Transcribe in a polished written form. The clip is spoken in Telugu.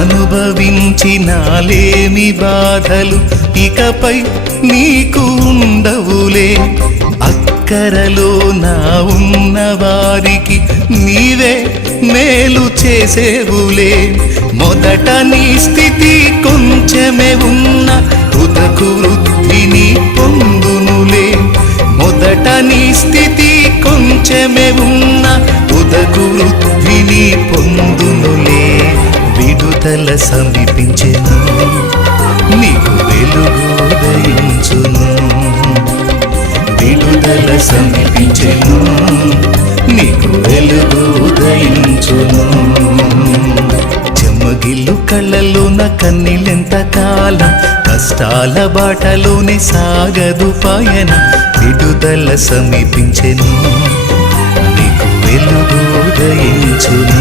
అనుభవించినాలేమి బాధలు ఇకపై నీకు ఉండవులే. అక్కరలో నా ఉన్న వారికి నీవే మేలు చేసేవులే. మొదట నీ స్థితి కొంచెమే ఉన్న తుదకు వృద్ధిని పొందునులే. మొదట నీ స్థితి కొంచెమే ఉన్న తుదకు వృద్ధిని పొందునులే. విడుదల సమీపించెను, నీకు వెలుగు ఉదయించును. విడుదల సమీపించెను, నీకు వెలుగు ఉదయించును. చెమ్మగిల్లు కళ్ళలోన కన్నీళ్ళెంత కాలం, కష్టాల బాటలోనే సాగదు పయనం. విడుదల సమీపించెను, నీకు వెలుగు ఉదయించును.